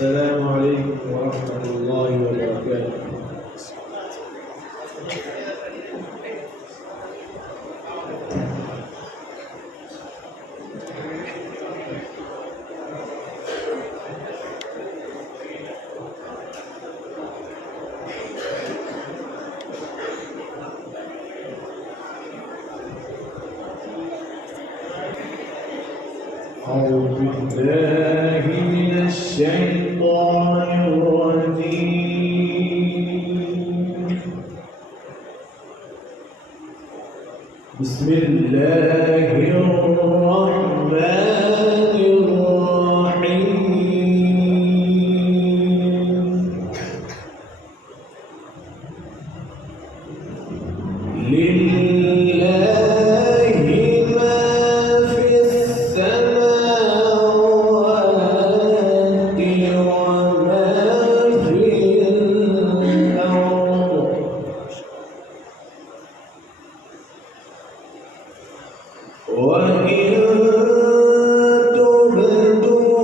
السلام عليكم ورحمة الله وبركاته. أعوذ بالله من الشيطان الرجيم. بسم الله الرحمن الرحيم. لله ما في السماوات وما في الأرض. وإن تبدوا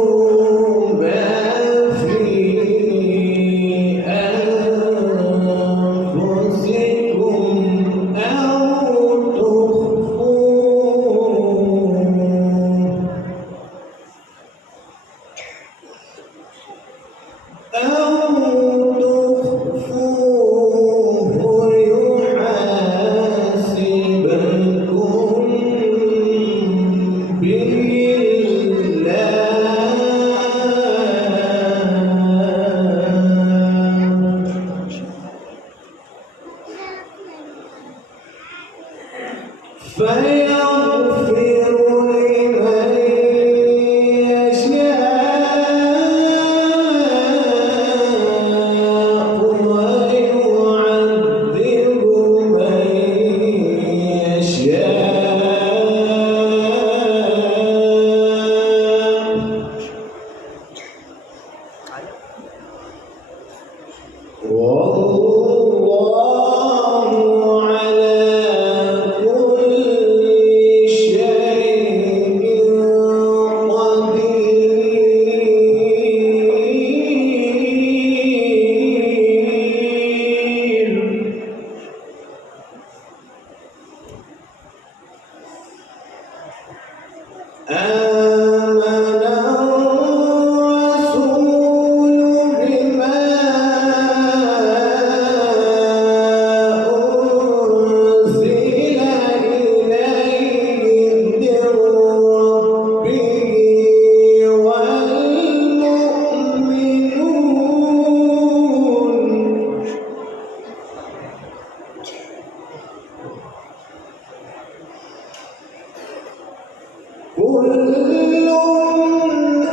ما في أنفسكم أو تخفوه يحاسبكم به فيغفر لمن يشاء ويعذب من يشاء والله على كل شيء قدير. آمن الرسول بما أنزل إليه من ربه والمؤمنون كل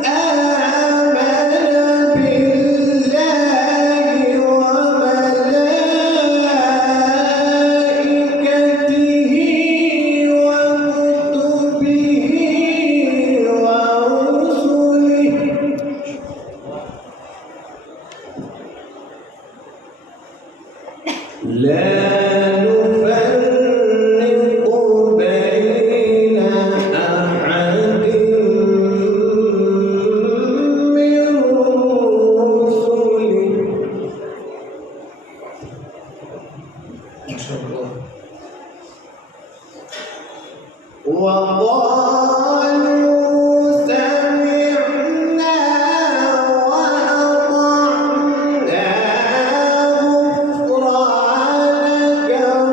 آمن بالله وملائكته وكتبه ورسله لا نفرق بين أحد من رسله. ما شاء الله. وقالوا سمعنا وأطعنا غفرانك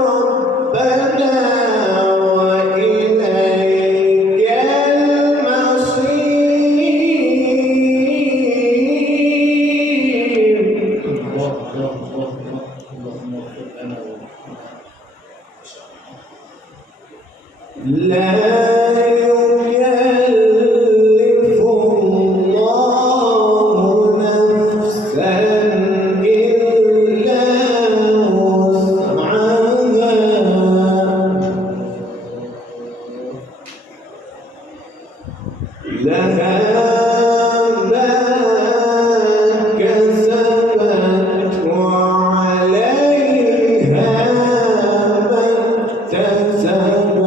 ربنا وإليك المصير. الله الله الله الله، اللهم اغفر لنا لا يكلف الله نفسا إلا وسعها لها ما كسبت وعليها ما اكتسبت.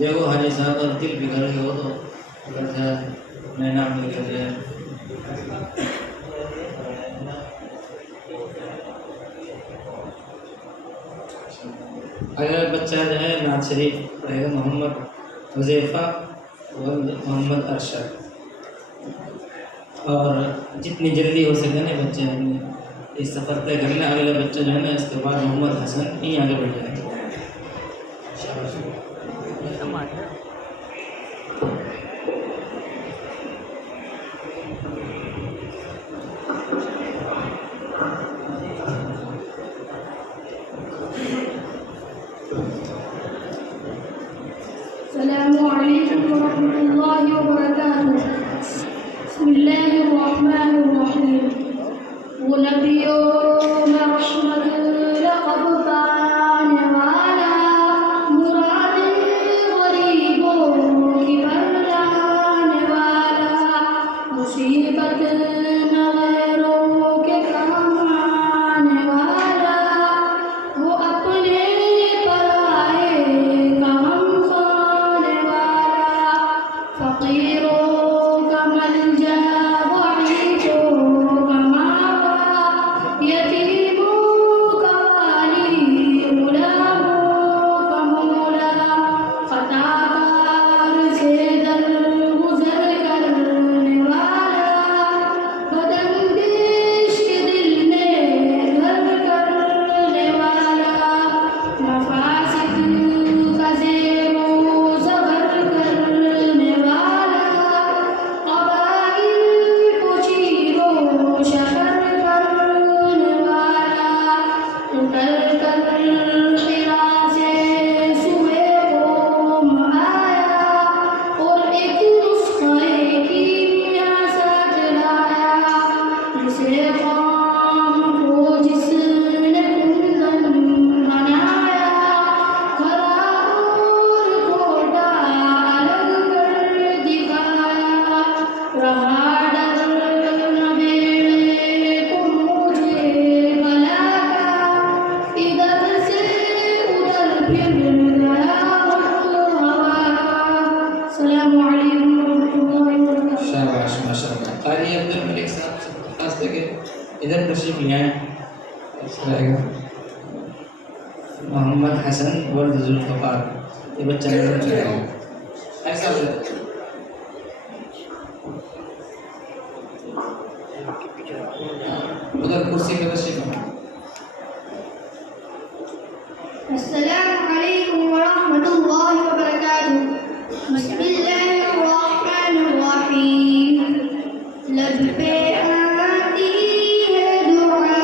دیکھو حاجی صاحب کا دل بگڑ گیا ہو تو میں نام لے کر جائے اگر بچہ جو ہے نعت شریف پڑھے گا محمد حذیفہ و محمد ارشد، اور جتنی جلدی ہو سکے نا بچے اس سفر طے کرنا، اگلا بچہ جو ہے نا اس کے بعد محمد حسن ہی آگے بڑھ جائے گا. السلام علیکم ورحمۃ اللہ وبرکاتہ. بسم اللہ الرحمن الرحیم. وہ نبیوں میں رحمت لقب پانے والا، مراد غریبوں کی بردانے والا، مصیبت نہ غیروں کے کام آنے والا، وہ اپنے پرائے کا ہم خانے والا، فقیروں کا ملجا ضعیفوں کا ماوا، یتیموں کا والی غلاموں کا مولا، خطا کار سے درگزر کرنے والا، بداندیش کے دل میں گھر کرنے والا، مفاسد کا زیر و زبر کرنے والا، قبائل کو چیر و شکر کرنے والا، اتر کر حرا سے سوئے قوم آیا، اور ایک نسخہ کیمیا ساتھ لایا، جسے قوم کو جس نے کندن بنایا، کھرا اور کھوٹا الگ کر دکھایا، رہا ڈر نہ بیڑے کو مجھے بلا کا، ادھر سے ادھر پھر گیا وقت ہوا کا. السلام علیکم ورحمۃ اللہ وبرکاتہ. شاباش ماشاء اللہ. قاری عبد الملک صاحب سے درخواست ہے کہ ادھر تشریف لے آئیں. اچھا رہے گا. محمد حسن ولد ذوالفقار، یہ بچہ ادھر چلے گا. ایسا ادھر کرسی پہ تشریف لائیں. السلام علیکم ورحمۃ اللہ وبرکاتہ. بسم اللہ الرحمن الرحیم. لب پہ آتی ہے دعا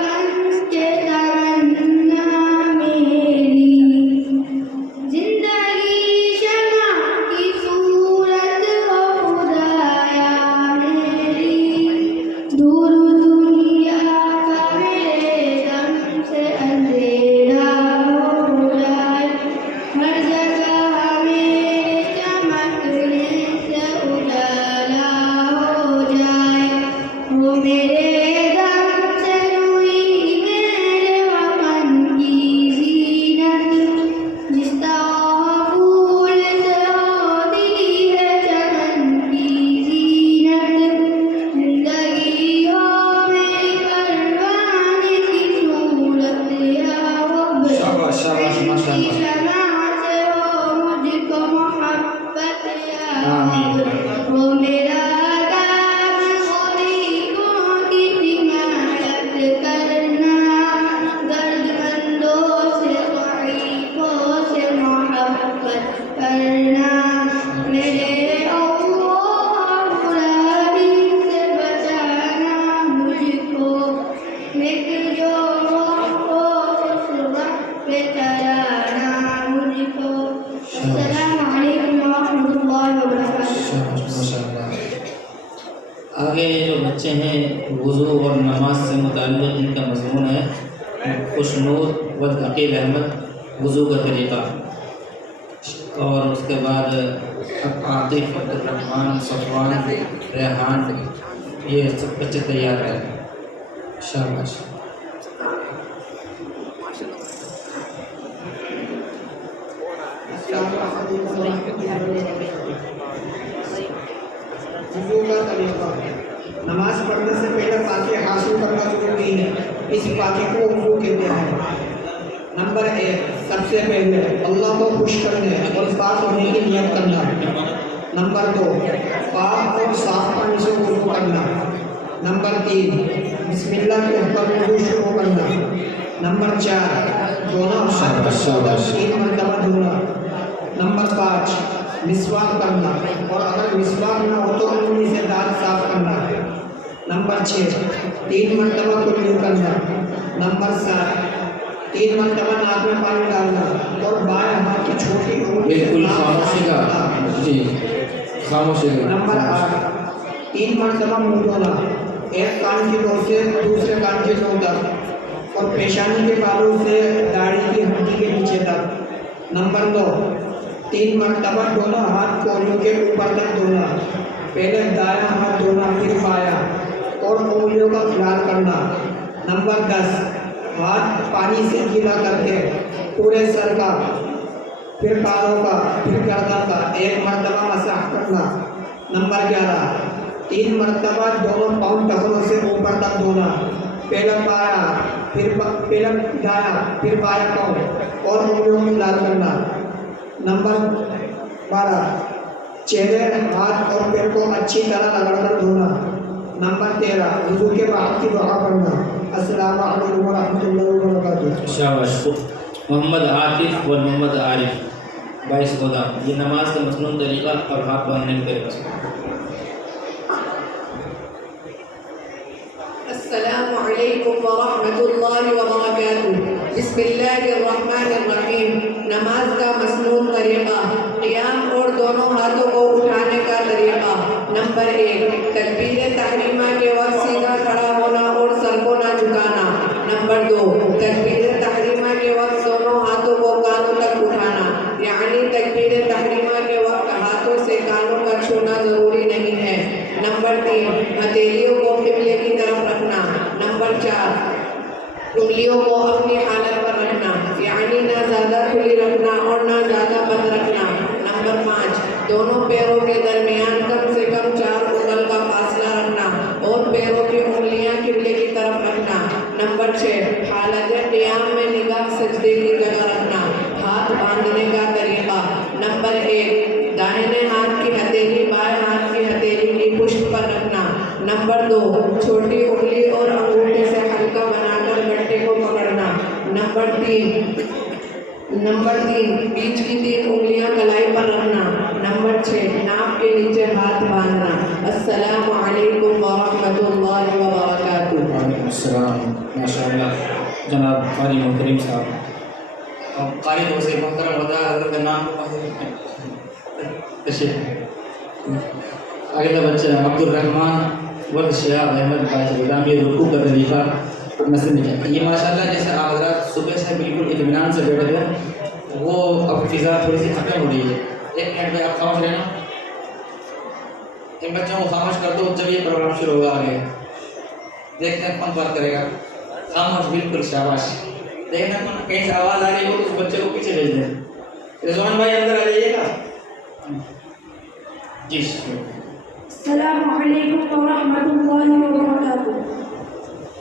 بن کے تمنا میری، بچے ہیں وضو اور نماز سے متعلق ان کا مضمون ہے خوشنود ود عقیل احمد وضو کا طریقہ، اور اس کے بعد عاطف عبد الرحمن صفوان ریحان، یہ سب بچے تیار ہیں شاباش۔ وضو کا طریقہ، نماز پڑھنے سے پہلے پاکی حاصل کرنا ضروری ہے، اس پاکی کو وضو کہتے ہیں۔ نمبر 1، سب سے پہلے اللہ کو خوش کرنے اور پاک ہونے کی نیت کرنا۔ نمبر 2، پاک اور صاف پانی سے وضو کرنا۔ نمبر 3، بسم اللہ کے کہہ کر وضو شروع کرنا۔ نمبر 4، دونوں ہاتھ 3 مرتبہ دھونا۔ نمبر 5، مسواک کرنا، اور اگر مسواک نہ ہو تو انگلی سے دانت صاف کرنا۔ نمبر 6، 3 مرتبہ کلی کرنا۔ نمبر 7، 3 مرتبہ ناک میں پانی ڈالنا اور بائیں ہاتھ کی چھوٹی انگلی سے بالکل خاموشی کا جی خاموشی کا۔ نمبر 8، 3 مرتبہ منہ دھونا، ایک کان کی نوک سے دوسرے کان کی نوک تک، اور پیشانی کے بالوں سے داڑھی کی ہڈی کے نیچے تک۔ نمبر 9، 3 مرتبہ دونوں ہاتھ کوہنیوں کے اوپر تک دھونا، پہلے دایاں ہاتھ دھونا پھر بایاں، اور انگلیوں کا خیال کرنا۔ نمبر 10، ہاتھ پانی سے گیلا کر کے پورے سر کا، پھر بالوں کا، پھر گردن کا 1 مرتبہ مسح کرنا۔ نمبر 11، 3 مرتبہ دونوں پاؤں ٹخنوں سے اوپر تک دھونا، پہلا بایاں پھر دایاں پھر بایاں پاؤں، اور انگلیوں میں خیال کرنا۔ نمبر 12، چہرے، ہاتھ اور پیر کو اچھی طرح رگڑ کر دھونا۔ نمبر 13، وضو کے بعد کی دعا پڑھنا۔ السلام علیکم ورحمۃ اللہ وبرکاتہ۔ شاباش۔ محمد عاطف و محمد عارف 22 14، یہ نماز کا مسنون طریقہ اور ہاتھ باندھنے کے طریقہ۔ السلام علیکم ورحمۃ اللہ وبرکاتہ۔ بسم اللہ الرحمن الرحیم۔ نماز کا مسنون طریقہ، قیام اور دونوں ہاتھوں کو اٹھانے کا طریقہ۔ نمبر 1، تکبیر تحریمہ کے وقت سیدھا کھڑا ہونا اور سر کو نہ جھکانا۔ نمبر 2، تکبیر تحریمہ کے وقت دونوں ہاتھوں کو کانوں تک اٹھانا، یعنی تکبیر تحریمہ کے وقت ہاتھوں سے کانوں کا چھونا ضروری نہیں ہے۔ نمبر 3، ہتھیلیوں کو قبلے کی طرف رکھنا۔ نمبر 4، انگلیوں کو اپنی حالت پر رکھنا، یعنی نہ زیادہ کھلی رکھنا اور نہ زیادہ بند رکھنا۔ نمبر 5، دونوں پیروں کے درمیان کم سے کم 4 انگل کا فاصلہ رکھنا اور پیروں کی انگلیاں قبلے کی طرف رکھنا۔ نمبر 6، حالت قیام میں نگاہ سجدے کی جگہ رکھنا۔ ہاتھ باندھنے کا طریقہ۔ نمبر 1، دائیں ہاتھ کی ہتھیلی بائیں ہاتھ کی ہتھیلی کی پشت پر رکھنا۔ نمبر 2، چھوٹی انگلی اور انگوٹھے سے ہلکا بنا کر گٹے کو پکڑنا۔ نمبر 3، بیچ کی 3 انگلیاں کلائی پر رکھنا۔ نمبر 6، ناک کے نیچے ہاتھ باندھنا۔ السلام علیکم ورحمۃ اللہ وبرکاتہ۔ وعلیکم السلام۔ ماشاء اللہ جناب قاری محترم صاحب، اور قاری کو سے محترم ہوتا ہے حضرت کا نام تشریف۔ اگلا بچہ عبد الرحمن ورد شہاب احمد باش غلامی، رکوع کا طریقہ نصب میں کیا۔ یہ ماشاء اللہ جیسے آپ حضرات صبح سے بالکل اطمینان سے بیٹھے تھے، وہ اب فضا تھوڑی سی ختم ہو رہی ہے۔ 1 منٹ میں آپ خاموش رہنا، ان بچوں کو خاموش کر دو، جب یہ پروگرام شروع ہوگا آگے دیکھتے ہیں کون بات کرے گا۔ خاموش، بالکل شاباش۔ دیکھنا کہیں سے آواز آ رہی ہو تو اس بچے کو پیچھے بھیج دیں۔ رضوان بھائی اندر آ جائیے گا جی۔ السلام علیکم ورحمۃ اللہ وبرکاتہ۔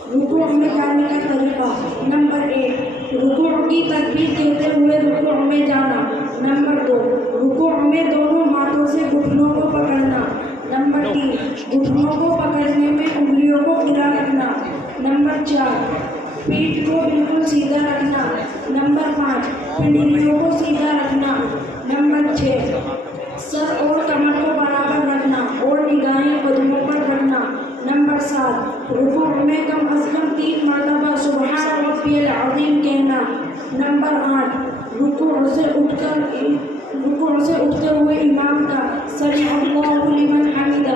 رکوع میں جانے کا طریقہ۔ نمبر 1، رکوع کی تکبیر کہتے ہوئے رکوع میں جانا۔ نمبر 2، رکوع میں دونوں ہاتھوں سے گھٹنوں کو پکڑنا۔ نمبر 3، گھٹنوں کو پکڑنے میں انگلیوں کو گرا رکھنا۔ نمبر 4، پیٹھ کو بالکل سیدھا رکھنا۔ نمبر 5، پنڈلیوں کو سیدھا رکھنا۔ نمبر 6، سر اور کمر کو برابر رکھنا اور نگاہیں قدموں پر رکھنا۔ نمبر 7، رکوع میں کم از کم 3 مرتبہ سبحان ربی العظیم کہنا۔ نمبر 8، رکوع سے اٹھتے ہوئے امام کا سمیع اللہ لمن حمدہ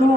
9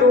2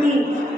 3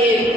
1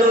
2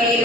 3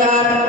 4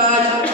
5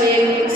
6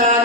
7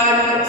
8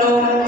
9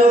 2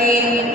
3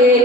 1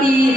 3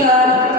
4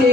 6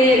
1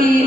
3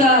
4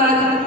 5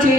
6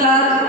7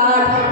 8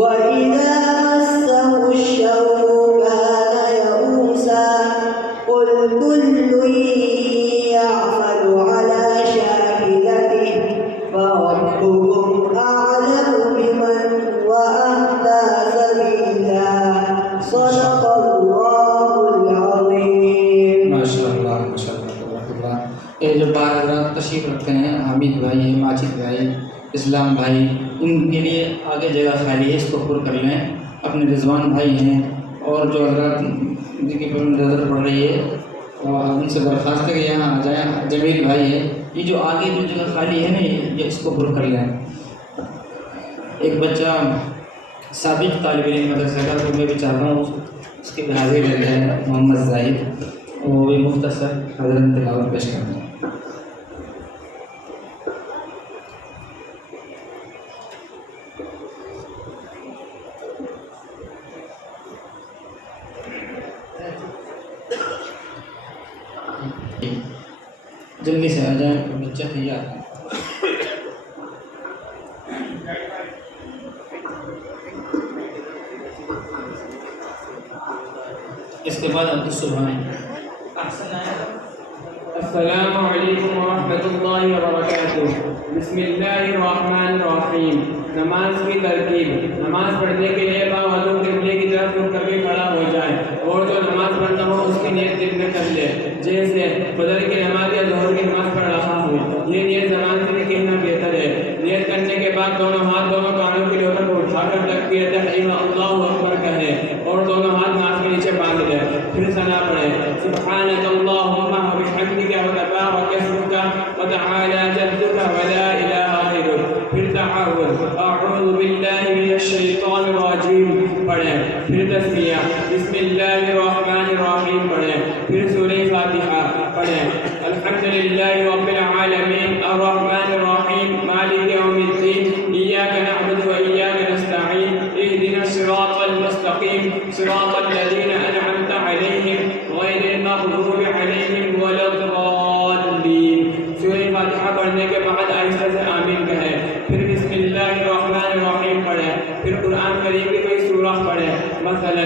وإذا مسه الشر كان يئوسا قل كل يعمل على شاكلته فربكم أعلم بمن وأهدى سبيلا صدق الله العظيم. ماشاء اللہ ماشاء اللہ تبارک اللہ. یہ جو بار حضرات تشریف رکھتے ہیں، حامد بھائی، ماجد بھائی، اسلام بھائی، ان کے لیے آگے جگہ خالی ہے، اس کو پر کر لیں. اپنے رضوان بھائی ہیں اور جو حضرات جن کی پر نظر پڑ رہی ہے ان سے درخواست ہے کہ یہاں آ جائیں. جمیل بھائی ہے، یہ جو آگے جو جگہ خالی ہے نا یہ اس کو پر کر لیں. ایک بچہ سابق طالب علم مدرسہ کا، تو میں بھی چاہتا ہوں اس کے بھی حاضر رہتے ہیں، محمد زاہد، وہ بھی مختصر حضرت تلاوت پیش کرتے ہیں. جلدی سے آ جائیں، بچہ تیار ہے. اس کے بعد عبدالسبحانی. السلام علیکم ورحمۃ اللہ وبرکاتہ. بسم اللہ الرحمن الرحیم. نماز کی ترتیب. نماز پڑھنے کے لیے باوضو قبلے کی طرف رخ کر کے کھڑا ہو جائے اور جو نماز پڑھتا ہو اس کی نیت دل میں کر لے، جیسے فجر کی نماز یا ظہر کی نماز پڑھ رہا ہو. یہ نیت زبان سے بھی کہنا بہتر ہے. نیت کرنے کے بعد دونوں ہاتھ دونوں کانوں کے اوپر اٹھا کر تکبیر تحریم اللہ اکبر کہے اور دونوں ہاتھ ناک کے نیچے باندھ لے. پھر ثنا پڑھے سبحانک اللہم وبحمدک وتبارک اسمک وتعالی جدک ولا الہ غیرک. پھر تعاوذ اعوذ باللہ من الشیطان الرجیم پڑھے. پھر تسمیہ بسم اللہ الرحمن الرحیم پڑھے. پھر سورہ فاتحہ پڑھے. الحمدللہ رب العالمین الرحمن الرحیم مالک یوم الدین ایاک نعبد و ایاک نستعین اهدنا الصراط المستقیم صراط الذین انعمت علیہم غیر المغضوب علیہم ولا الضالین. سورہ فاتحہ پڑھنے کے بعد آہستہ سے آمین کہے. پھر بسم اللہ الرحمن الرحیم پڑھے. پھر قرآن کریم کی کوئی سورہ پڑھے، مثلا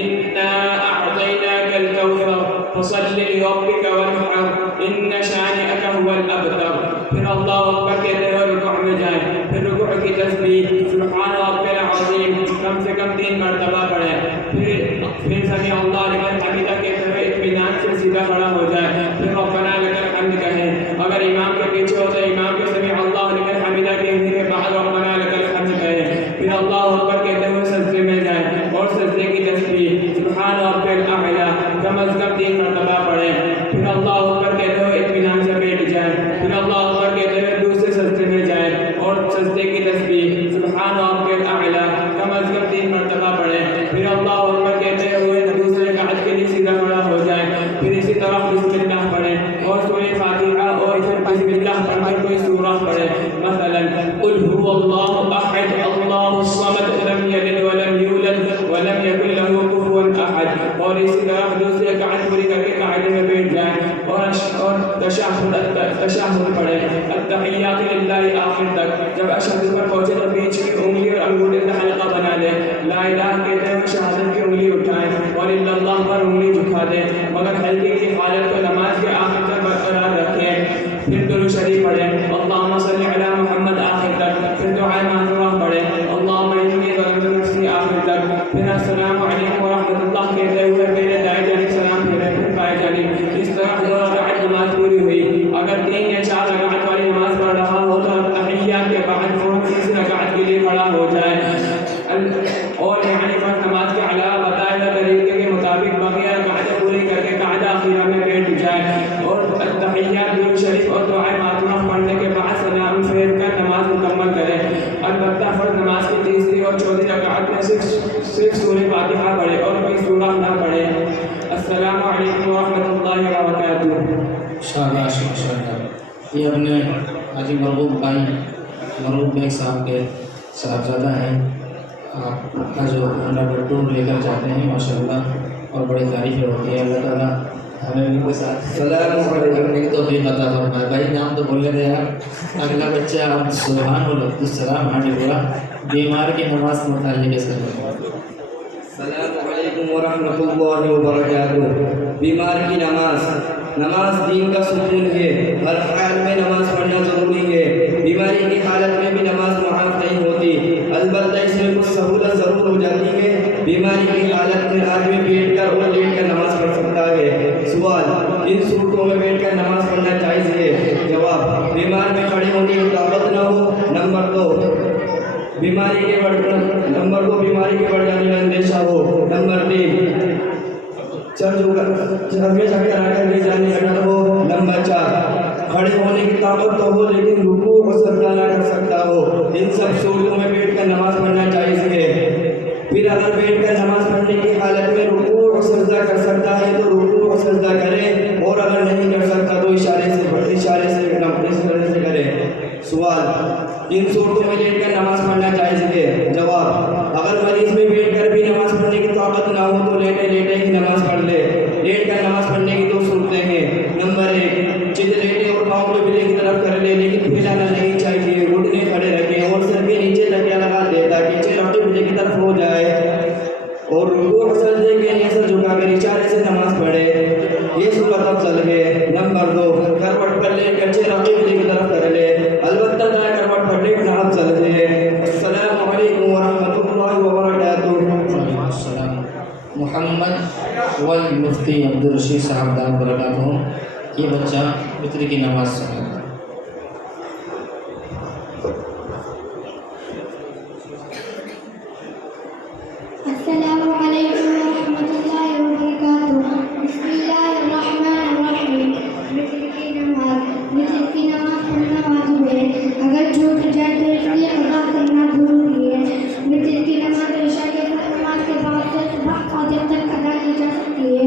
انا اعطیناک الکوثر فصل لربک وانحر ان شانئک هو الابتر. پھر اللہ اکبر کہتے ہوئے رکوع میں جائیں. پھر رکوع کی تسبیح سبحان رب العظیم کم سے کم 3 مرتبہ پڑھے. پھر سمیع اللہ لمن حمدہ کہتے ہوئے اطمینان سے سیدھا کھڑا ہو جائے. پھر ربنا لک الحمد کہے. اگر امام کے پیچھے ہو تو امام کے سمیع اللہ لمن حمدہ کہنے کے بعد ربنا لک الحمد کہے. پھر اللہ اکبر کہتے ہوئے سجدے میں جائیں اور سجدے کی تسبیح سبحان رب الاعلی کم از کم 3 مرتبہ پڑھے. پھر اللہ اکبر کہتے ہوئے اطمینان سے بیٹھ جائیں. پھر اللہ اکبر کہتے ہوئے دوسرے سجدے میں جائیں اور سجدے کی تسبیح سبحان رب الاعلی کم از کم 3 مرتبہ پڑھے. پھر اللہ اکبر کہتے ہوئے دوسرے رکعت کے لیے سیدھا کھڑا ہو جائیں. پھر اسی طرح بسم اللہ پڑھے اور سورہ فاتحہ اور پھر بسم اللہ پڑھ کر کوئی سورہ پڑھے، مثلا قل هو اللہ احد اللہ الصمد لم یلد ولم یولد ولم یکن له کفوا احد. اور اسی طرح دوسری رکعت پوری کر کے قاعدے میں بیٹھ جائیں اور تشہد پڑھے. التحیات للہ آخر تک. جب اشہد پر پہنچے تو بیچ کی انگلی اور انگوٹھے کا حلقہ بنا لے. لا الہ کہتے ہوئے شہادت کی انگلی اٹھائیں اور الا اللہ پر انگلی جھکا دیں، مگر حلقے کی حالت کو نماز کے آخر تک برقرار رکھیں. پھر درود شریف پڑھیں اللہم صلی علی محمد آخر تک. پھر دعائے معذورہ پڑھیں اللہم انی ظلمت نفسی آخر تک. پھر السلام علیکم ورحمۃ اللہ کہتے ہوئے پہلے دائیں جانب سلام پھیریں پھر بائیں جانب. اس طرح 2 رکعت نماز پوری ہوئی. اگر 3 یا 4 رکعت والی نماز پڑھ رہا ہو تو تحیات کے بعد فوراً تیسری رکعت کے لیے کھڑا ہو جائے اور یعنی فرض نماز کے علاوہ بتائے ہوئے طریقے کے مطابق بقیہ رکعتیں پوری کر کے قاعدہ اخیرہ میں بیٹھ جائے اور التحیات درود شریف اور دعائے معذورہ پڑھنے کے بعد سلام پھیر کر نماز مکمل کرے. البتہ فرض نماز کی تیسری اور چوتھی رکعت میں صرف سورہ فاتحہ پڑھے اور کوئی سورہ نہ پڑھے. السلام علیکم ورحمۃ اللہ وبرکاتہ. شاباش ماشاءاللہ. یہ اپنے حاجی مرغوب بھائی مرغوب بھائی صاحب کے صاحبزادہ ہیں. آپ حج و عمرہ پر ٹور لے کر جاتے ہیں ماشاءاللہ اور بڑی تعریفیں ہوتی ہے. اللہ تعالیٰ ہمیں بھی کوئی ساتھ السلام علیکم کرنے کی توفیق عطا فرمائے. بھائی نام تو بولنے دے یار. اگلا بچہ عبد سبحان السلام ہاں بولا بیمار کی نماز کے متعلق اس کا. السلام علیکم ورحمۃ اللہ وبرکاتہ. بیمار کی نماز دین کا ستون ہے. ہر حال میں نماز پڑھنا ضروری ہے. بیماری کی حالت میں بھی نماز معاف نہیں ہوتی. البتہ اس میں کچھ سہولت ضرور ہو جاتی ہے. بیماری کی حالت میں آدمی بیٹھ کر اور لیٹ کر نماز پڑھ سکتا ہے. سوال: ان صورتوں میں بیٹھ کر نماز پڑھنا جائز ہے؟ جواب: بیمار میں کھڑے ہونے کی طاقت نہ ہو. نمبر 2 بیماری کے بڑھ جانے کا اندیشہ ہو. نمبر 3 ہمیشہ کرا کر لے جانے کا ڈر ہو. نمبر 4 کھڑے ہونے کی طاقت تو ہو لیکن رکوع اور سجدہ نہ کر سکتا ہو. ان سب صورتوں میں بیٹھ کر نماز پڑھنا جائز ہے. پھر اگر بیٹھ کر نماز پڑھنے کی حالت میں رکوع اور سجدہ کر سکتا ہے تو رکوع اور سجدہ کرے, اور اگر نہیں کر سکتا تو اشارے سے کرے. سوال: ان صورتوں میں لیٹ کر نماز پڑھنا جائز ہے؟ جواب: اگر مریض میں بیٹھ کر بھی نماز پڑھنے کی طاقت نہ ہو تو لیٹے ہی نماز پڑھ لے. لیٹ کر نماز پڑھنے کی 2 صورتیں ہیں. نمبر 1 چت لیٹے اور پاؤں کو بلے کی طرف کر لے, لیکن پھیلانا نہیں چاہیے. گھٹنے کھڑے رکھیں اور سر کے نیچے تکیہ لگا دے تاکہ چہرہ بلے کی طرف ہو جائے, اور رکوع اور سجدے کے لیے سر جھکا کر اشارے سے نماز پڑھے. یہ صورت افضل ہے. نمبر 2 کروٹ پر لیٹ کر چہرہ قبلے کی طرف کر لے. البتہ دائیں کروٹ پر لیٹنا افضل ہے. السلام علیکم ورحمۃ اللہ وبرکاتہ. السلام. محمد والمفتی عبدالرشید صاحب دامت برکاتہم. یہ بچہ فطر کی نماز سنا. السلام علیکم ورحمۃ اللہ وبرکاتہ. بسم اللہ الرحمن الرحیم. وتر کی نماز پڑھنا واجب ہے. اگر چھوٹ جائے تو اس لیے ادا کرنا ضروری ہے. وتر کی نماز عشاء کے نماز کے بعد سے صبح فجر تک ادا کی جا سکتی ہے.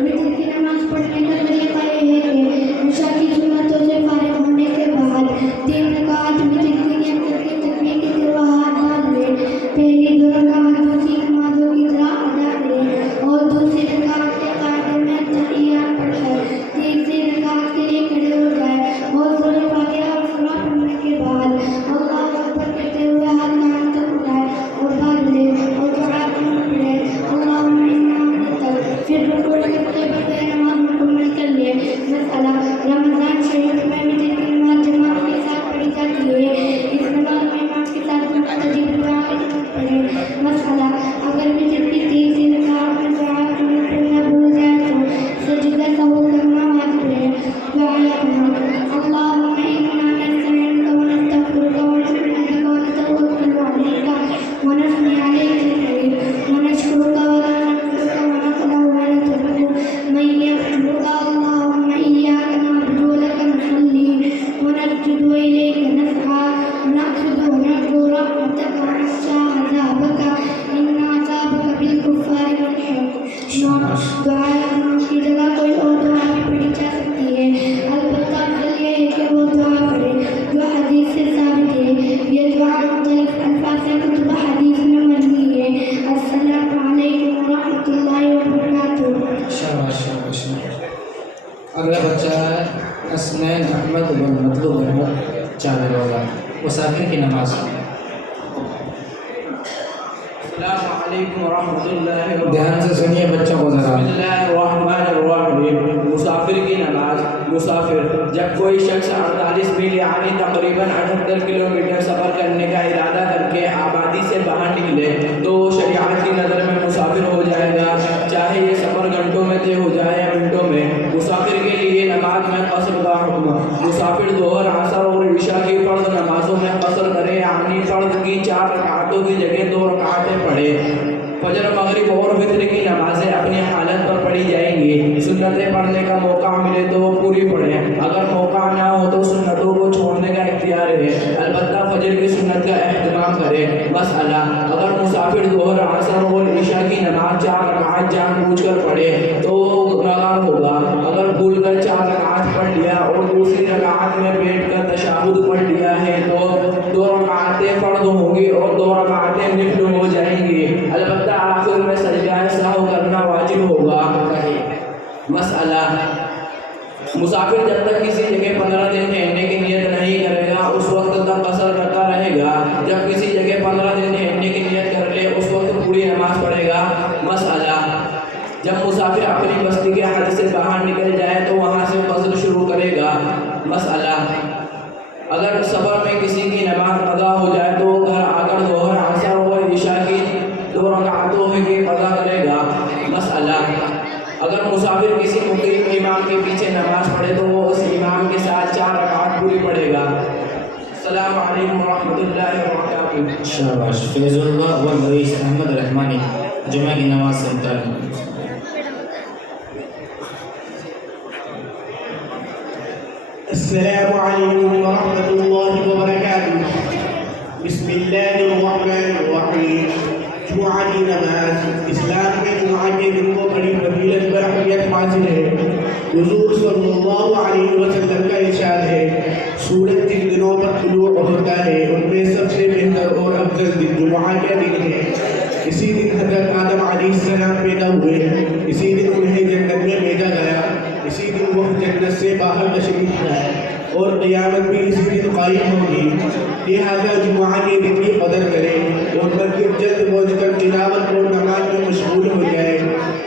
وتر کی نماز پڑھنے کا طریقہ یہ ہے کہ عشاء کی سنتوں سے فارغ ہونے کے بعد 3 رکعات وتر کی نیت کر کے تکبیر کے تلو ہاتھ باندھ لے. پہلی 2 رکعات دوسری نمازوں کی طرح ادا کرے اور دوسری رکعت کے قاعدے میں تحیات پڑھ کر تیسری رکعت کے لیے کھڑے ہو جائے اور سورہ فاتحہ اور سورہ پڑھنے کے بعد اللہ اکبر کہتے ہوئے ہاتھ کان تک اٹھائے اور باندھ لے اور دعا پڑھے اللہم انا نسألک. پھر رکوع کرتے بغیر نماز مکمل کر لے. مسئلہ: رمضان شریف میں وتر کی نماز جماعت کے ساتھ پڑھی جاتی ہے. اس نماز میں امام کے ساتھ مستجیب دعا کی نماز پڑھے. مسئلہ: اگر وتر کی تیسری رکعت میں دعا پڑھنا بھول جائے تو سجدہ سہو کرنا واجب ہے. دعا اللہم انا نستعینک ونستغفرک ونؤمن بک ونتوکل علیک ونثنی علیک الخیر ونشکرک ولا نکفرک ونخلع ونترک من یغفرک. اللہم ایاک نعبد ولک نصلی ونسجد والیک نسعی ونأخذ ونرجو رحمتک ونخشى عذابک ان عذابک بالکفار ملحق. دعا کی جگہ کوئی اور دعا بھی پڑھی جا سکتی ہے. البتہ افضل یہ ہے کہ وہ دعا پڑھے جو حدیث سے ثابت ہے. یہ دعا مختلف الفاظ سے کتب حدیث میں مروی ہے. السلام علیکم ورحمۃ اللہ وبرکاتہ. شاباش شاباش. اگلا بچہ ہے اسنین احمد بن مطلوب احمد چادر والا. مسافر کی نماز. السلام علیکم ورحمۃ اللہ وبرکاتہ. دھیان سے سنیے بچوں کو ذرا. بسم اللہ الرحمن الرحیم. مسافر کی نماز. مسافر جب کوئی شخص 48 میل یعنی تقریباً 78 کلومیٹر سفر کرنے کا ارادہ کر کے آبادی سے باہر نکلے تو شریعت کی نظر میں مسافر ہو جائے گا, چاہے یہ سفر گھنٹوں میں طے ہو جائے یا منٹوں میں. مسافر کے لیے نماز میں قصر کا حکم. مسافر ظہر عصر اور عشاء کی فرض نمازوں میں قصر کرے, یعنی فرض کی 4 رکعتوں کی جگہ 2 رکعتیں پڑھے. فجر مغرب اور وتر کی نمازیں اپنی حالت پر پڑھی جائیں گی. سنتیں پڑھنے کا موقع ملے تو وہ پوری پڑھیں, اگر موقع نہ ہو تو سنتوں کو چھوڑنے کا اختیار ہے. البتہ فجر کی سنت کا اہتمام کرے. مسئلہ: اگر مسافر ظہر عصر اور عشاء کی نماز 4 رکعت جان بوجھ کر پڑھے تو گناہگار ہوگا. اگر بھول کر 4 رکعت پڑھ لیا اور دوسری رکعت میں بیٹھ کر تشہد پڑھ لیا ہے تو 2 رکعتیں فرض ہوں گی اور 2 رکعتیں نفل ہو جائیں گی. البتہ آخر میں سجدہ سہو کرنا واجب ہوگا. مسئلہ: مسئلہ، مسافر جب تک کسی جگہ 15 دن ٹھہرنے کی نیت نہیں کرے گا اس وقت تک قصر کرتا رہے گا، جب کسی جگہ 15 دن ٹھہرنے کی نیت کر لے اس وقت پوری نماز پڑھے گا۔ مسئلہ، جب مسافر اپنی بستی کے حد سے باہر نکل جائے تو وہاں سے قصر شروع کرے گا۔ مسئلہ، اگر سفر میں کسی کی نماز قضا ہو جائے تو وہ گھر آ کر ظہر، عصر اور عشاء کی 2 رکعتوں کی قضا کرے گا۔ مسئلہ، اگر مسافر کسی مقیم امام کے پیچھے نماز پڑھے تو وہ اس امام کے ساتھ 4 رکعت پوری پڑھے گا۔ السلام علیکم ورحمۃ اللہ وبرکاتہ۔ شاباش۔ فیض اللہ و رئیس احمد رحمانی جمعہ کی نماز سے متعلق۔ السلام علیکم ورحمۃ اللہ وبرکاتہ۔ بسم اللہ الرحمن الرحیم۔ جمعہ کی نماز، اسلام میں جمعہ کے دن کو بڑی فضیلت پر اہمیت حاصل ہے۔ حضور صلی اللہ علیہ وسلم کا ارشاد ہے، سورج جن دنوں پر طلوع ہوتا ہے ان میں سب سے بہتر اور افضل دن جمعہ کا دن ہے۔ اسی دن حضرت آدم علیہ السلام پیدا ہوئے، اسی دن انہیں جنت میں بھیجا گیا، اسی دن وہ جنت سے باہر تشریف لائے اور قیامت بھی اسی دن قائم ہوگی۔ لہٰذا جمعہ کے دن کی قدر کریں اور مسجد جلد پہنچ کر تلاوت اور نماز میں مشغول ہو جائے۔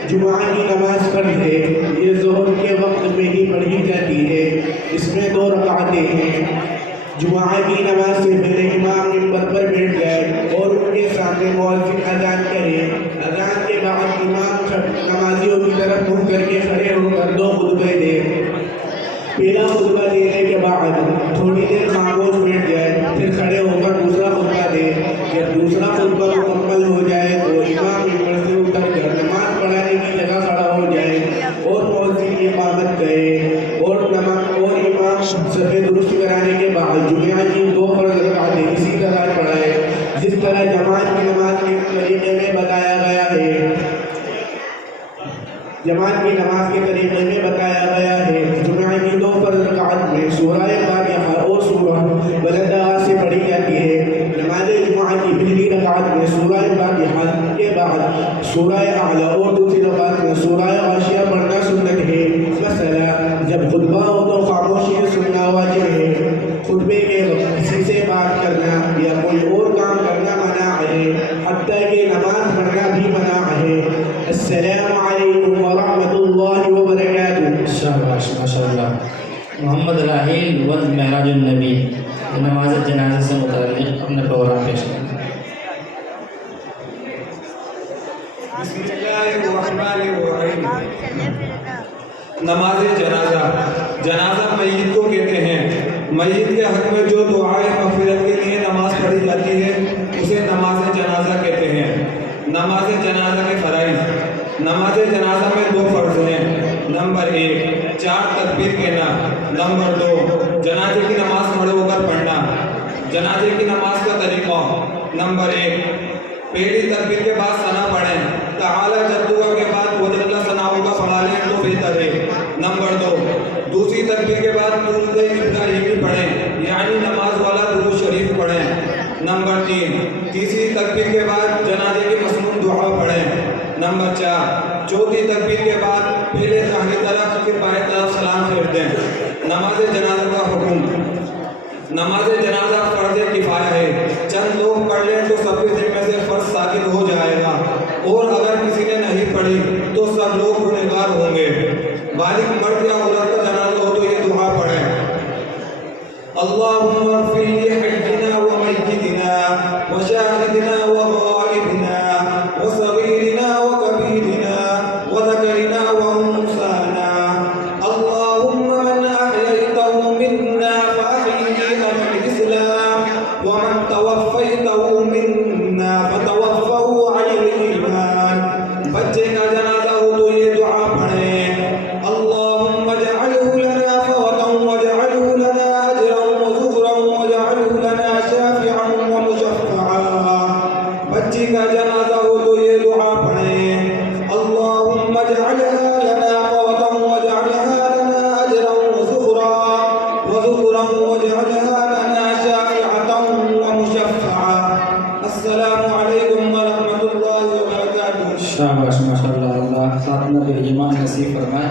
جمعہ کی نماز فرض ہے، یہ ظہر کے وقت میں ہی پڑھی جاتی ہے، اس میں 2 رکعتیں ہیں۔ جمعہ کی نماز سے پہلے امام منبر پر بیٹھ جائے اور ان کے سامنے مؤذن اذان کرے۔ اذان کے بعد امام نمازیوں کی طرف منہ کر کے کھڑے ہو کر 2 خطبے دے۔ پہلا خطبہ دینے کے بعد تھوڑی دیر خاموش بیٹھ جائے، پھر کھڑے ہو کر دوسرا خطبہ دے۔ جب دوسرا خطبہ مکمل ہو جائے تو امام منبر سے اتر کر نماز پڑھانے کی جگہ کھڑا ہو جائے اور مؤذن امامت کرے اور امام صفے درست کرانے کے بعد جمعہ کی 2 فرض رکعتیں اسی طرح پڑھائے جس طرح جماعت کی نماز کے طریقے میں بتایا گیا ہے۔ جماعت کی نماز کے طریقے میں بتایا گیا ہے۔ جمعہ کی 2 فرض رکعت میں سورہ فاتحہ اور سورہ بلد سے پڑھی جاتی ہے۔ نماز جمعہ کی پہلی رکعت میں سورہ فاتحہ کے بعد سورہ اعلیٰ اور دوسری رکعت میں سورہ غاشیہ پڑھنا سنت ہے۔ مسئلہ، جب خطبہ ہو تو خاموشی سے سننا واجب ہے۔ خطبے کے وقت کسی سے بات کرنا یا کوئی اور کام کرنا منع ہے، حتیٰ کہ نماز پڑھنا بھی منع ہے۔ السلام علیکم ورحمۃ اللہ وبرکاتہ۔ شاباش، ماشاء اللہ۔ محمد راحیل ولد معراج النبی نماز جنازہ سے متعلق اپنا پروگرام پیش کریں۔ بسم اللہ الرحمن الرحیم۔ نماز جنازہ، جنازہ میت کو کہتے ہیں۔ میت کے حق میں جو دعائے مغفرت کے لیے نماز پڑھی جاتی ہے اسے نماز جنازہ کہتے ہیں۔ نماز جنازہ کے فرائض، نماز جنازہ میں 2 فرض ہیں۔ نمبر 1 4 تکبیر کہنا۔ نمبر 2 جنازے کی نماز کھڑے ہو کر پڑھنا۔ جنازے کی نماز کا طریقہ، نمبر 1 پہلی تکبیر کے بعد ثنا پڑھیں، تعالی جدہ کے بعد وجل ثناؤ کا پڑھا لیں تو بہتر ہے۔ نمبر 2 دوسری تکبیر کے بعد درود ابراہیمی پڑھیں، یعنی نماز والا درود شریف پڑھیں۔ نمبر 3 تیسری تکبیر کے بعد جنازے کی مسنون دعا پڑھیں۔ نمبر 4 چوتھی تکبیر کے بعد پہلے داہنی طرف پھر بائیں طرف سلام پھیر دیں۔ نماز جنازہ کا حکم، نماز جنازہ فرض کفایہ ہے، چند لوگ پڑھ لیں تو سب کے ذمے سے فرض ثابت ہو جائے گا، اور اگر کسی نے نہیں پڑھی تو سب لوگ گنہگار ہوں گے۔ بالغ مرد یا عورت کا جنازہ ہو تو یہ دعا پڑھیں، اللہم اغفر لحینا و میتنا و شاہدنا و غائبنا و صغیرنا و کبیرنا و ذکرنا و انثانا، اللہم من احییتہ منا فاحیہ علی الاسلام ومن توفیتہ منا فتوفہ علی الایمان۔ بچے کا جنازہ ہو تو یہ دعا پڑھیں، اللہم اجعلہ لنا فوتا واجعلہ لنا اجرا وذخرا واجعلہ لنا شافعا ومشفعا۔ بچی کا جنازہ ہو تو یہ دعا پڑھیں، اللہم اجعلها لنا فوتا واجعلها لنا اجرا وذخرا واجعلها لنا شافعا ومشفعا۔ السلام علیکم ورحمۃ اللہ وبرکاتہ۔ شاباش، ماشاء اللہ۔ اللہ خاتمہ بالایمان نصیب فرمائے۔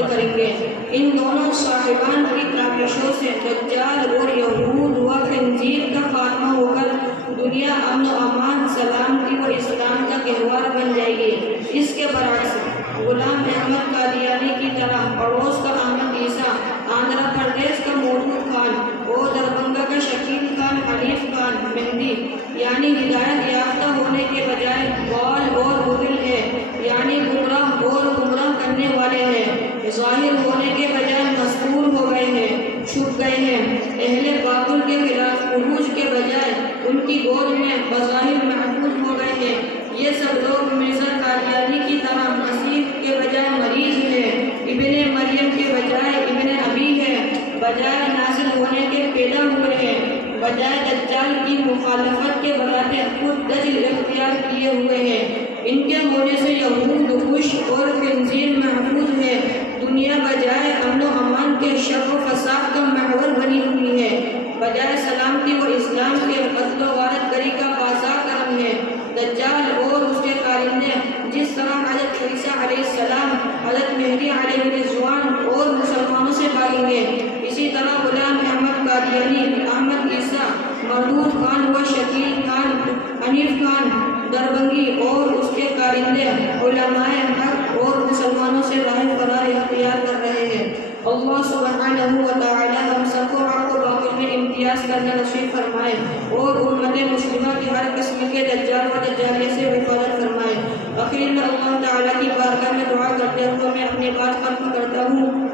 رد کریں گے۔ ان دونوں صاحبان کی کاوشوں سے دجال اور یہود و خنزیر کا خاتمہ ہو کر دنیا امن و امان، سلامتی و اسلام کا گہوارہ بن جائے گی۔ اس کے برعکس غلام احمد قادیانی کی طرح پڑوس کا احمد عیسیٰ، آندھرا پردیش کا مودود خان اور دربھنگا کا شکیل خان حنیف خان مہدی یعنی ہدایت یافتہ ہونے کے بجائے ضال اور مضل ہے، یعنی گمراہ اور گمراہ کرنے والے ہیں، ظاہر ہونے کے بجائے مستور ہو گئے ہیں، چھپ گئے ہیں، اہل باطل کے خلاف عروج کے بجائے ان کی گود میں بظاہر محفوظ ہو گئے ہیں۔ یہ سب لوگ مرزا قادیانی کی طرح مسیح کے بجائے مریض ہیں، ابن مریم کے بجائے ابن ابی ہے، بجائے نازل ہونے کے پیدا ہوئے ہیں، بجائے دجال کی مخالفت کے بغیر خود دجل اختیار کیے ہوئے ہیں۔ ان کے ہونے سے یہود خوش اور خنزیر محفوظ ہے، دنیا بجائے امن و امان کے شر و فساد کا محور بنی ہوئی ہے، بجائے سلامتی و اسلام کے قتل و غارت گری کا پاسا کرم ہے۔ دجال اور اس کے کارندے جس طرح حضرت عیسیٰ علیہ السلام، حضرت مہدی علیہ الرضوان اور مسلمانوں سے بھاگیں گے، اسی طرح غلام احمد قادیانی، احمد عیسیٰ، مردود خان و شکیل خان حنیف خان دربنگی اور اس کے کارندے علماء حق اور مسلمانوں سے راہ فرار اختیار کر رہے ہیں۔ اللہ سبحانہ و تعالی ہم سب کو حق و باطل میں امتیاز کرنا نصیب فرمائے اور امت مسلمہ کی ہر قسم کے دجال و دجالیہ سے حفاظت فرمائے۔ آخر میں اللہ تعالیٰ کی بارگاہ میں دعا کرتے ہوئے میں اپنی بات ختم کرتا ہوں۔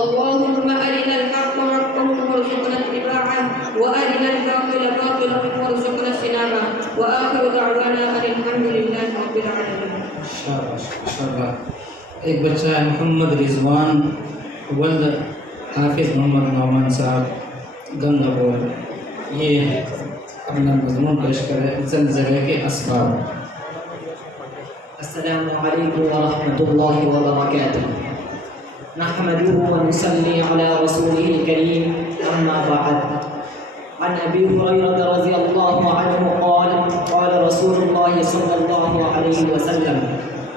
اللهم أرنا الحق حقا وارزقنا اتباعه وأرنا الباطل باطلا وارزقنا اجتنابه وآخر دعوانا أن الحمد لله رب العالمين۔ ایک بچہ ہے محمد رضوان ولد حافظ محمد نعمان صاحب گنگاپور، یہ اپنا مضمون پیش کرے زلزلے کے اسباب۔ السلام علیکم ورحمۃ اللہ وبرکاتہ۔ نحمده ونصلي على رسوله الكريم، أما بعد، عن أبي هريرة رضي الله عنه قال قال رسول الله صلى الله عليه وسلم: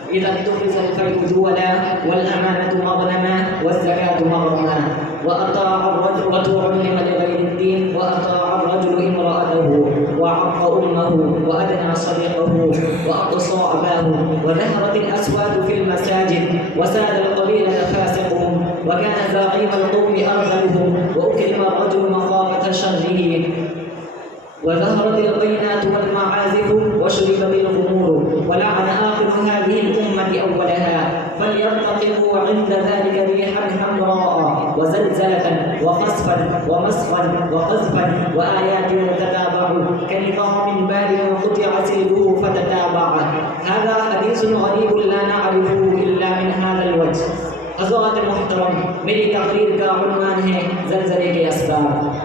إذا اتخذ الفيء دولا والأمانة مغنما والزكاة مغرما وأطاع الرجل علم لغير الدين وأطاع الرجل امرأته وعق أمه وأدنى صديقه وأقصى أباه وظهرت الأسواد في المساجد وساد القبيلة فاسقهم وكان زعيم القوم أرذلهم وأكرم الرجل مخافة شره وظهرت القينات والمعازف وشرب بالخمور ولعن آخر هذه الأمة أولها فليرتقبوا عند ذلك ريحا حمراء وزلزلة وقصفا ومسخا وقذفا وآيات تتابع كنظام بال قطع سلبه فتتابع۔ هذا حديث غريب لا نعرفه إلا من هذا الوجه۔ حضرات محترم، میری تقریر کا عنوان ہے زلزلے کے اسباب۔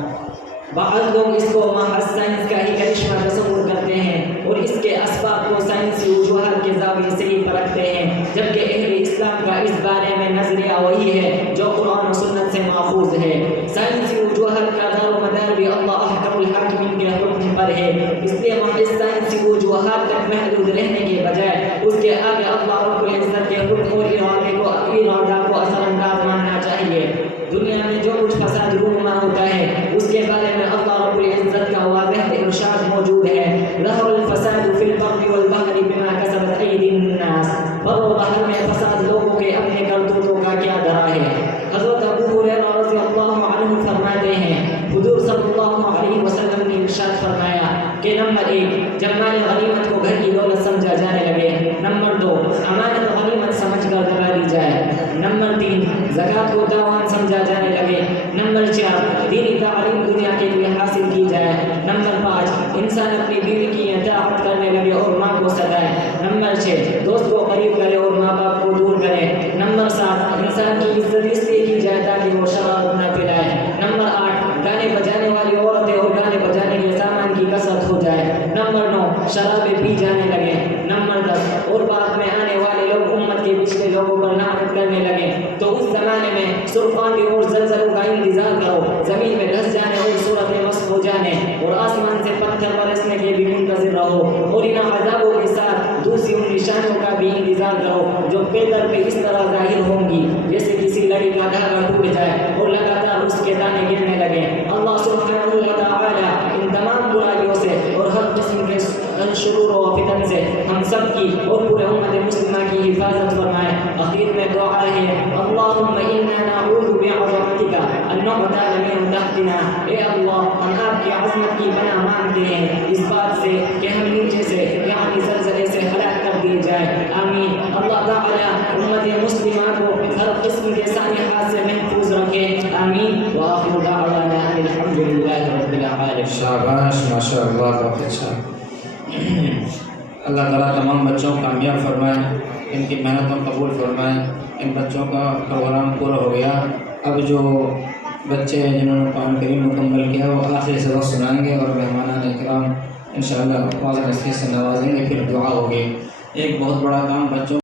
بعض لوگ اس کو محض سائنس کا ہی کرشمہ تصور کرتے ہیں اور اس کے اسباب کو سائنسی وجوہات کے زاویے سے ہی پرکھتے ہیں، جبکہ اہل اسلام کا اس بارے میں نظریہ وہی ہے جو قرآن و سنت سے ماخوذ ہے۔ سائنسی وجوہات کا دار و مدار بھی اللہ احکم الحاکمین کے حکم پر ہے، اس لیے محض سائنسی وجوہات تک محدود رہنے کے بجائے اس کے آگے اللہ رب العزت کے حکم اور ارادہ کو اثر انداز ماننا چاہیے۔ دنیا میں جو کچھ فساد رونما ہوتا ہے اس کے بارے میں اللہ رب العزت کا واضح ارشاد موجود ہے: ظہر الفساد فی البر والبحر بما کسبت ایدی الناس۔ بر و بحر میں فساد لوگوں کے اپنے کرتوتوں کا کیا درا ہے۔ حضرت ابو ہریرہ رضی اللہ عنہ فرماتے ہیں حضور صلی اللہ علیہ وسلم نے ارشاد فرمایا کہ نمبر 1، جب مال غنیمت کو گھر کی دولت سمجھا جانے لگے۔ نمبر 2، امانت غنیمت سمجھ کر دبا دی جائے۔ نمبر 3، زکوٰۃ کو تاوان سمجھا جانے لگے۔ نمبر 4، دینی تعلیم دنیا کے لیے حاصل کی جائے۔ نمبر 5، انسان اپنی بیوی کی اطاعت کرنے لگے اور ماں کو ستائے۔ نمبر 6، دوست کو قریب کرے اور ماں باپ کو دور کرے۔ نمبر 7، انسان کی عزت اس لیے کی جائے تاکہ وہ شراب نہ پلائے۔ نمبر 8، گانے بجانے والی عورتیں اور گانے بجانے کے سامان کی کثرت ہو جائے۔ نمبر 9، شرابیں پی جانے لگے۔ نمبر 10، اور بعد میں آنے والے لوگ امت کے پچھلے لوگوں پر لعنت کرنے لگے۔ تو اس زمانے میں سرخاندی اور زلزلوں کا انتظار کرو، زمین میں دھس جانے اور صورتیں مسخ ہو جانے اور آسمان سے پتھر برسنے کے بھی منتظر رہو، اور ان عذابوں کے ساتھ دوسری ان نشانوں کا بھی انتظار کرو جو بہتر پہ اس طرح ظاہر ہوں گی جیسے کسی لڑی کا دھاگا ٹوٹ جائے اور لگاتار اس کے دانے گرنے لگے۔ اللہ سبحانہ و تعالی ان تمام برائیوں سے اور ہر قسم کے شرور و فتن سے ہم سب کی اور پورے امت مسلمہ کی حفاظت فرمائے۔ آخر میں دعا ہے اللہم انا نعوذ بعظمتک ان نغتال من تحتنا، اے اللہ ہم آپ کی عظمت کی پناہ مانگتے ہیں اس بات سے کہ ہم نیچے سے یعنی زلزلے سے ہلاک کر دی جائے، آمین۔ اللہ تعالی امت مسلمہ کو ہر قسم کے سانحات سے محفوظ رکھے، آمین۔ وآخر دعوانا ان الحمد للہ رب العالمین۔ شاباش ماشاء اللہ، بہت اچھا۔ اللہ تعالیٰ تمام بچوں کو کامیاب فرمائے، ان کی محنتوں قبول فرمائے۔ ان بچوں کا پروگرام پورا ہو گیا، اب جو بچے ہیں جنہوں نے قرآن کریم مکمل کیا وہ آخری سبق سنائیں گے اور مہمانان اکرام انشاءاللہ واضح نصیحت سے نوازیں گے، پھر دعا ہوگی۔ ایک بہت بڑا کام بچوں